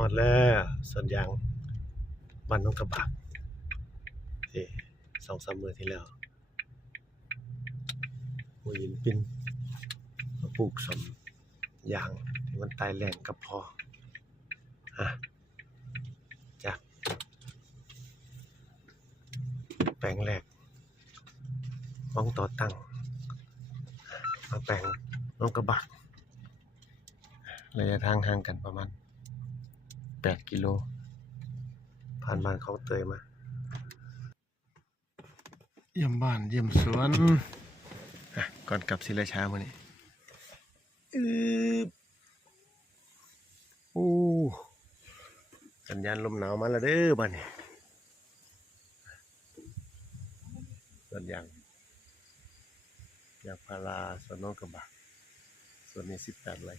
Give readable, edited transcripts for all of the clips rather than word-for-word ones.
อดแล้วส่วนยางบ้านน้องกระบะที่2-3 มื้อที่แล้วหัวหินปิ้นมาปลูกสมยางที่มันตายแรงกับพอจากแปลงแรกมองต่อตั้งมาแปลงน้องกระบะระยะทางห่างกันประมาณ8 กิโลผ่านบ้านเขาเตยมาเยี่ยมบ้านเยี่ยมสวนก่อนกลับศิราชามื้อนี้สัญญาณลมหนาวมาแล้วเด้อบ้านนี้ส่วนยางพาราสวนน้องกระบะส่วนนี้18 ไร่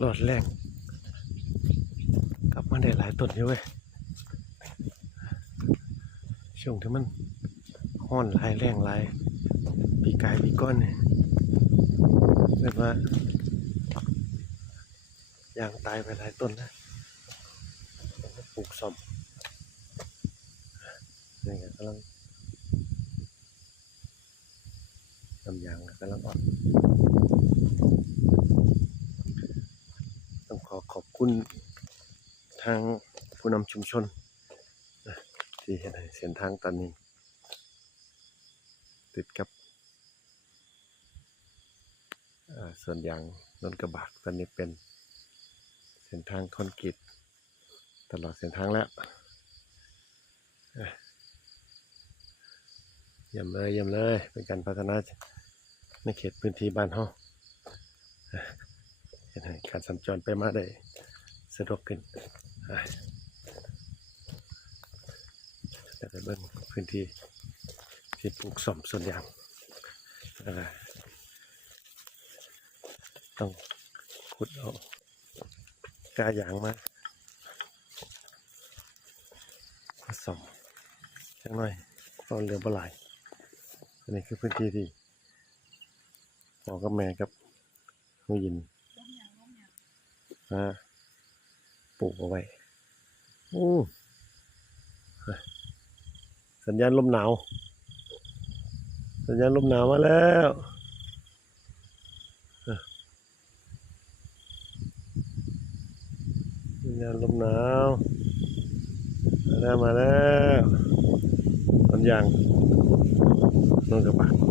หลอดแรงกลับมาได้หลายต้นอยู่เว้ยช่วงที่มันห้อนหลายแรงหลายปีกายปีก้อนเนี่ยแบบว่ายางตายไปหลายต้นนะปลูกซ่อมนี่ก็กำลังทำยางกำลังอ่อนต้องขอบคุณทางผู้นำชุมชนที่เห็นเส้นทางตอนนี้ติดกับส่วนยางนนกระบะตอนนี้เป็นเส้นทางคอนกรีตตลอดเส้นทางแล้วเยี่ยมเลยเป็นการพัฒนาในเขตพื้นที่บ้านเฮาเห็นการสัญจรไปมาได้สะดวกขึ้นแต่ไปเบิ่งพื้นที่ที่ปลูกซ่อมส่วนยางต้องขุดเอากายางมาซ่อมจังหน่อยตอนเรือบ่หลายอันนี้คือพื้นที่ที่พ่อกับแม่กับหัวหินปลูกเอาไว้สัญญาณลมหนาวมาแล้วสัญญาณลมหนาวมาแล้วต้นยางต้นกระบะ